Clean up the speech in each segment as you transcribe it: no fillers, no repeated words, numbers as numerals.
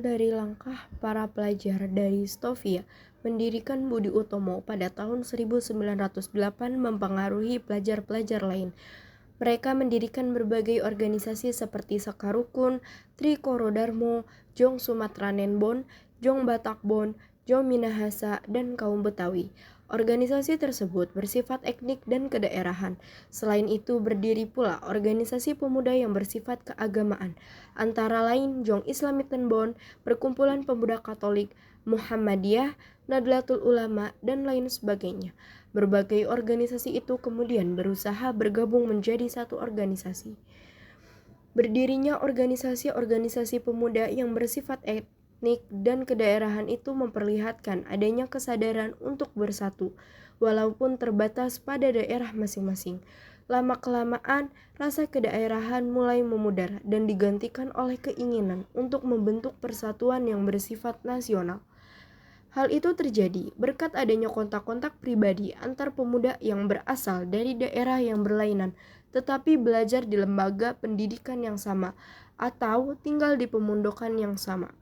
berawal dari langkah para pelajar dari Stovia mendirikan Budi Utomo pada tahun 1908 mempengaruhi pelajar-pelajar lain. Mereka mendirikan berbagai organisasi seperti Sakarukun, Trikoro-Darmo, Jong Sumatranenbon, Jong Batakbon, Jong Minahasa, dan kaum Betawi. Organisasi tersebut bersifat etnik dan kedaerahan. Selain itu berdiri pula organisasi pemuda yang bersifat keagamaan, antara lain Jong Islamitenbon, Perkumpulan Pemuda Katolik, Muhammadiyah, Nadlatul Ulama, dan lain sebagainya. Berbagai organisasi itu kemudian berusaha bergabung menjadi satu organisasi. Berdirinya organisasi-organisasi pemuda yang bersifat etnik dan kedaerahan itu memperlihatkan adanya kesadaran untuk bersatu, walaupun terbatas pada daerah masing-masing. Lama-kelamaan, rasa kedaerahan mulai memudar dan digantikan oleh keinginan untuk membentuk persatuan yang bersifat nasional. Hal itu terjadi berkat adanya kontak-kontak pribadi antar pemuda yang berasal dari daerah yang berlainan, tetapi belajar di lembaga pendidikan yang sama atau tinggal di pemondokan yang sama.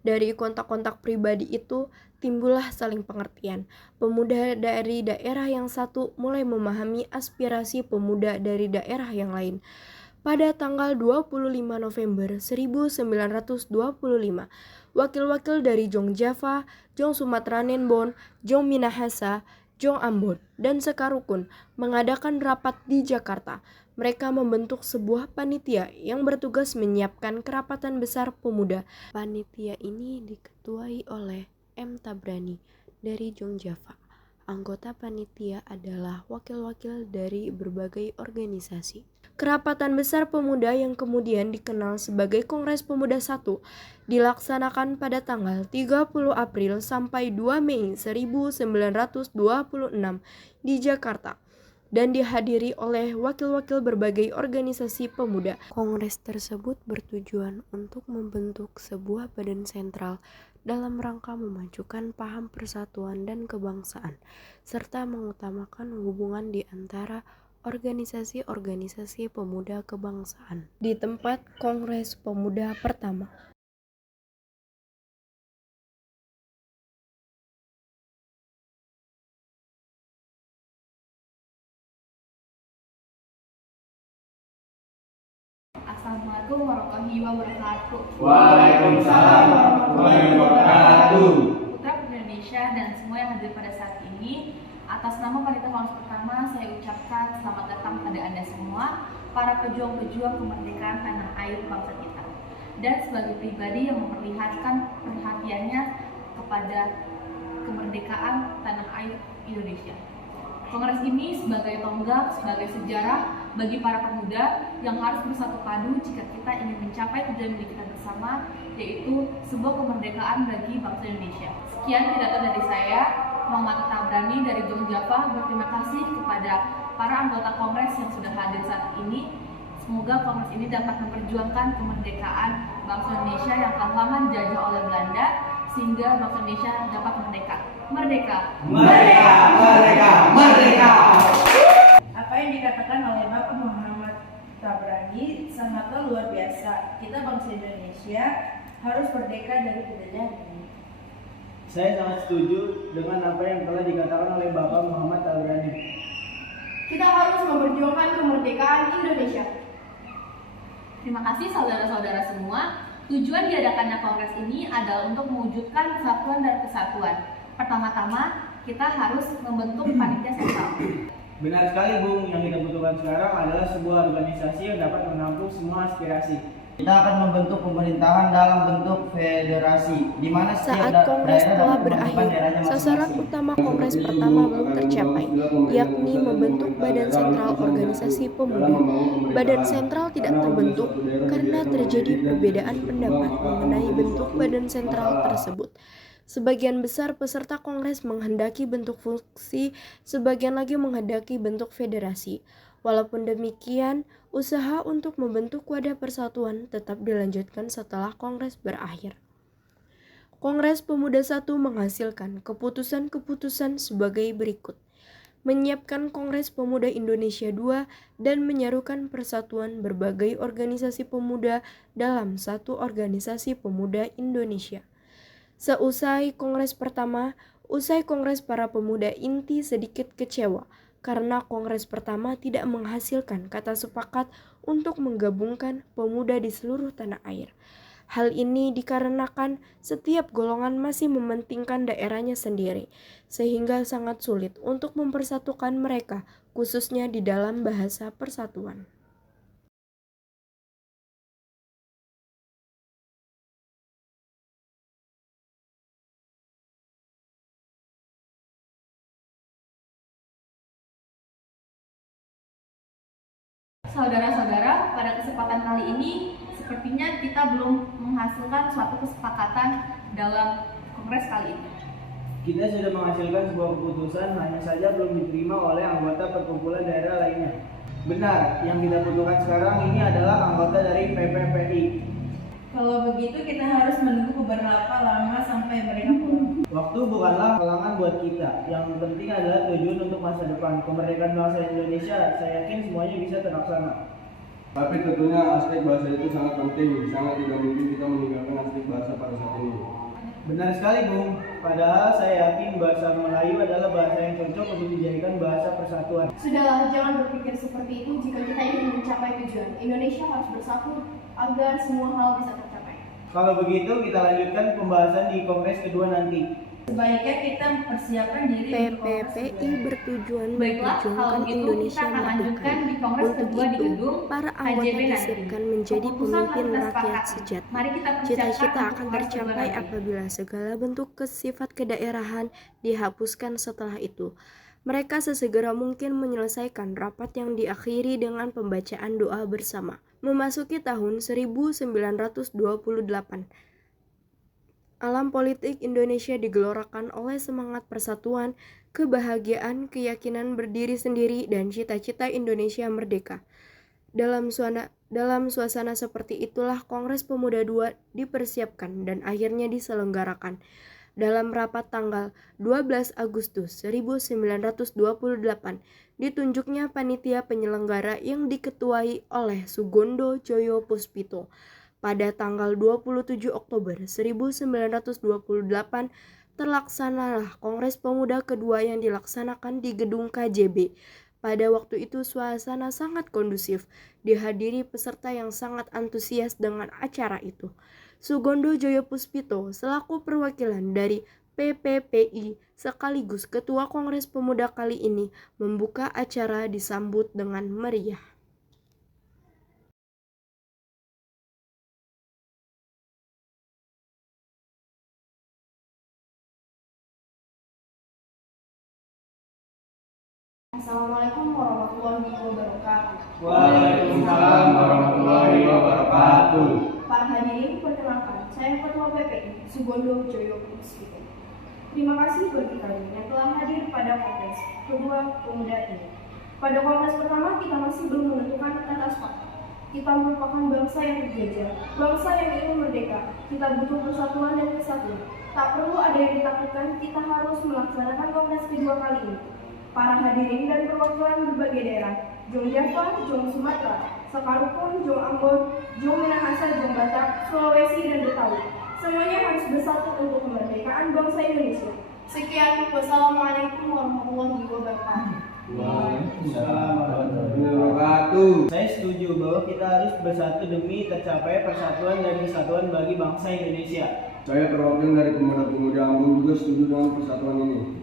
Dari kontak-kontak pribadi itu timbullah saling pengertian. Pemuda dari daerah yang satu mulai memahami aspirasi pemuda dari daerah yang lain. Pada tanggal 25 November 1925, wakil-wakil dari Jong Java, Jong Sumatranenbon, Jong Minahasa, Jong Ambon, dan Sakarukun mengadakan rapat di Jakarta. Mereka membentuk sebuah panitia yang bertugas menyiapkan kerapatan besar pemuda. Panitia ini diketuai oleh M. Tabrani dari Jong Java. Anggota panitia adalah wakil-wakil dari berbagai organisasi. Kerapatan besar pemuda yang kemudian dikenal sebagai Kongres Pemuda I dilaksanakan pada tanggal 30 April sampai 2 Mei 1926 di Jakarta dan dihadiri oleh wakil-wakil berbagai organisasi pemuda. Kongres tersebut bertujuan untuk membentuk sebuah badan sentral dalam rangka memajukan paham persatuan dan kebangsaan, serta mengutamakan hubungan di antara organisasi-organisasi pemuda kebangsaan. Di tempat Kongres Pemuda pertama, Assalamualaikum warahmatullahi wabarakatuh. Waalaikumsalam warahmatullahi wabarakatuh. Putra Indonesia dan semua yang hadir pada saat ini, atas nama Panitia Kongres pertama saya ucapkan selamat datang pada Anda semua, para pejuang-pejuang kemerdekaan tanah air bangsa kita. Dan sebagai pribadi yang memperlihatkan perhatiannya kepada kemerdekaan tanah air Indonesia. Kongres ini sebagai tonggak, sebagai sejarah bagi para pemuda yang harus bersatu padu jika kita ingin mencapai tujuan kita bersama, yaitu sebuah kemerdekaan bagi bangsa Indonesia. Sekian pidato dari saya, Muhammad Tabrani dari Jong Java. Berterima kasih kepada para anggota Kongres yang sudah hadir saat ini. Semoga Kongres ini dapat memperjuangkan kemerdekaan bangsa Indonesia yang telah lama dijajah oleh Belanda, sehingga bangsa Indonesia dapat merdeka. Merdeka! Merdeka! Merdeka! Merdeka! Apa yang dikatakan oleh Bapak Muhammad Tabrani sangatlah luar biasa. Kita bangsa Indonesia harus merdeka dari penjajah. Saya sangat setuju dengan apa yang telah dikatakan oleh Bapak Muhammad Tabrani. Kita harus memperjuangkan kemerdekaan Indonesia. Terima kasih saudara-saudara semua. Tujuan diadakannya Kongres ini adalah untuk mewujudkan persatuan dan kesatuan. Pertama-tama, kita harus membentuk panitia sentral. Benar sekali, Bung. Yang kita butuhkan sekarang adalah sebuah organisasi yang dapat menampung semua aspirasi. Kita akan membentuk pemerintahan dalam bentuk federasi, di mana saat Kongres telah berakhir, sasaran utama Kongres pertama belum tercapai, yakni membentuk Badan Sentral Organisasi Pemuda. Badan Sentral tidak terbentuk karena terjadi perbedaan pendapat mengenai bentuk Badan Sentral tersebut. Sebagian besar peserta Kongres menghendaki bentuk fungsi, sebagian lagi menghendaki bentuk federasi. Walaupun demikian, usaha untuk membentuk wadah persatuan tetap dilanjutkan setelah Kongres berakhir. Kongres Pemuda I menghasilkan keputusan-keputusan sebagai berikut. menyiapkan Kongres Pemuda Indonesia II, dan menyerukan persatuan berbagai organisasi pemuda dalam satu organisasi pemuda Indonesia. Usai Kongres para pemuda inti sedikit kecewa karena Kongres pertama tidak menghasilkan kata sepakat untuk menggabungkan pemuda di seluruh tanah air. Hal ini dikarenakan setiap golongan masih mementingkan daerahnya sendiri, sehingga sangat sulit untuk mempersatukan mereka, khususnya di dalam bahasa persatuan. Saudara-saudara, pada kesempatan kali ini sepertinya kita belum menghasilkan suatu kesepakatan dalam kongres kali ini. Kita sudah menghasilkan sebuah keputusan, hanya saja belum diterima oleh anggota perkumpulan daerah lainnya. Benar, yang kita butuhkan sekarang ini adalah anggota dari PPPI. Kalau begitu kita harus menunggu beberapa lama sampai mereka pulang. Waktu bukanlah halangan buat kita. Yang penting adalah tujuan untuk masa depan. Kemerdekaan bangsa Indonesia, saya yakin semuanya bisa terlaksana. Tapi tentunya aspek bahasa itu sangat penting. Sangat tidak mungkin kita meninggalkan aspek bahasa pada saat ini. Benar sekali, Bung. Padahal saya yakin bahasa Melayu adalah bahasa yang cocok untuk dijadikan bahasa persatuan. Sudahlah, jangan berpikir seperti itu jika kita ingin mencapai tujuan. Indonesia harus bersatu agar semua hal bisa tercapai. Kalau begitu, kita lanjutkan pembahasan di Kongres kedua nanti. Sebaiknya kita mempersiapkan diri untuk kongres PPPI kedua. bertujuan Baiklah, kalau memperjuangkan begitu Indonesia kita akan merdeka. lanjutkan di kongres Untuk kedua di itu, gedung para KJB anggota nanti. disiapkan menjadi Keputusan pemimpin telah kita rakyat sepakati. sejati. Mari kita persiapkan Cita-cita untuk akan kongres kedua tercapai nanti. apabila segala bentuk sifat kedaerahan dihapuskan. Setelah itu, mereka sesegera mungkin menyelesaikan rapat yang diakhiri dengan pembacaan doa bersama. Memasuki tahun 1928, alam politik Indonesia digelorakan oleh semangat persatuan, kebahagiaan, keyakinan berdiri sendiri, dan cita-cita Indonesia merdeka. Dalam suasana seperti itulah Kongres Pemuda II dipersiapkan dan akhirnya diselenggarakan. Dalam rapat tanggal 12 Agustus 1928, ditunjuknya panitia penyelenggara yang diketuai oleh Sugondo Joyo Puspito. Pada tanggal 27 Oktober 1928, terlaksanalah Kongres Pemuda kedua yang dilaksanakan di gedung KJB. Pada waktu itu suasana sangat kondusif, dihadiri peserta yang sangat antusias dengan acara itu. Sugondo Joyo Puspito selaku perwakilan dari PPPI sekaligus Ketua Kongres Pemuda kali ini membuka acara disambut dengan meriah. Assalamualaikum warahmatullahi wabarakatuh. Waalaikumsalam warahmatullahi wabarakatuh. Para hadirin, perkenalkan, saya Ketua PPI Sugondo Joyo Puspito. Terima kasih bagi kalian yang telah hadir pada Kongres kedua pemuda ini. Pada Kongres pertama kita masih belum menentukan kata sepakat. Kita merupakan bangsa yang terjajah, bangsa yang ingin merdeka. Kita butuh persatuan dan kesatuan. Tak perlu ada yang ditakutkan, kita harus melaksanakan Kongres kedua kali ini. Para hadirin dan perwakilan berbagai daerah, Jong Java, Jong Sumatera, Sekarukun, Jong Ambon, Jong Minahasa, Jong Batak, Sulawesi, dan Betawi. Semuanya harus bersatu untuk kemerdekaan bangsa Indonesia. Sekian, wassalamualaikum warahmatullahi wabarakatuh. Waalaikumsalam warahmatullahi Wabarakatuh. Saya setuju bahwa kita harus bersatu demi tercapai persatuan dan kesatuan bagi bangsa Indonesia. Saya perwakilan dari pemuda-pemuda Ambon juga setuju dengan persatuan ini.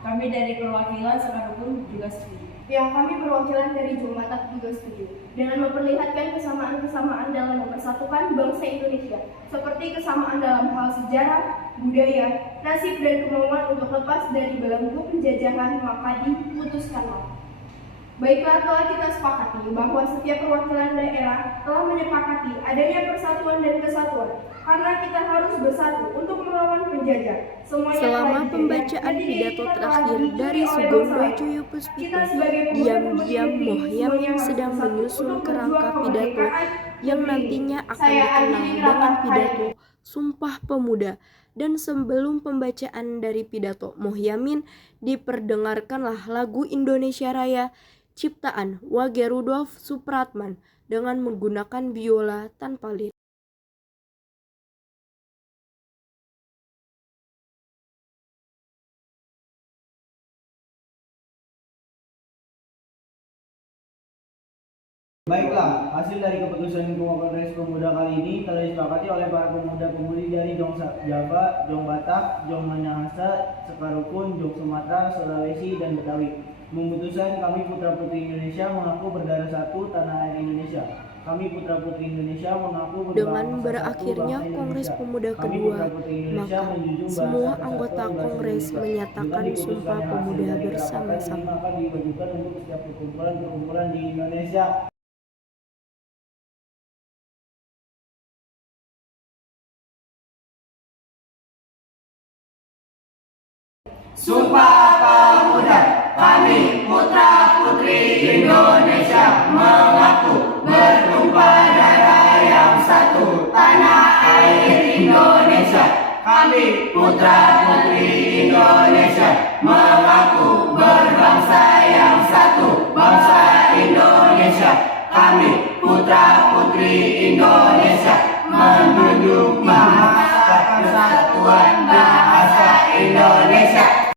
Kami dari perwakilan Sekarukun juga setuju. Yang kami perwakilan dari Jong Batak juga setuju dengan memperlihatkan kesamaan-kesamaan dalam mempersatukan bangsa Indonesia, seperti kesamaan dalam hal sejarah, budaya, nasib, dan kemauan untuk lepas dari belenggu penjajahan, maka diputuskanlah. Baiklah, telah kita sepakati bahwa setiap perwakilan daerah telah menyepakati adanya persatuan dan kesatuan, karena kita harus bersatu untuk melawan penjajah. Semuanya telah Selama dijajah, pembacaan dan diri pidato kita telah terakhir dicuri dari oleh Sugondo bangsa lain. Joyo Puspito, Kita sebagai pemuda diam-diam pemilih Mohyam semuanya yang harus sedang bersatu menyusun untuk kerangka berjuang pidato kemerdekaan yang nantinya akan Saya dikenal akhiri dengan rapat hari pidato Sumpah Pemuda. Dan sebelum pembacaan dari pidato Muhyamin, diperdengarkanlah lagu Indonesia Raya ciptaan Wage Rudolf Supratman dengan menggunakan biola tanpa lirik. Baiklah, hasil dari keputusan Kongres Pemuda kali ini telah disepakati oleh para pemuda-pemudi dari Jong Java, Jong Batak, Jong Minahasa, Sekarukun, Jong Sumatera, Sulawesi, dan Betawi. Memutuskan kami putra-putri Indonesia mengaku berdarah satu tanah air Indonesia. Kami putra-putri Indonesia mengaku Dengan berakhirnya Kongres Pemuda kedua, maka semua anggota Kongres menyatakan Sumpah Pemuda bersama-sama. Maka dibagikan untuk setiap perkumpulan di Indonesia. Sumpah Pemuda, kami putra-putri Indonesia mengaku bertumpah darah yang satu tanah air Indonesia. Kami putra-putri Indonesia mengaku berbangsa yang satu, bangsa Indonesia. Kami putra-putri Indonesia menunjuk bahasa persatuan bahasa Indonesia.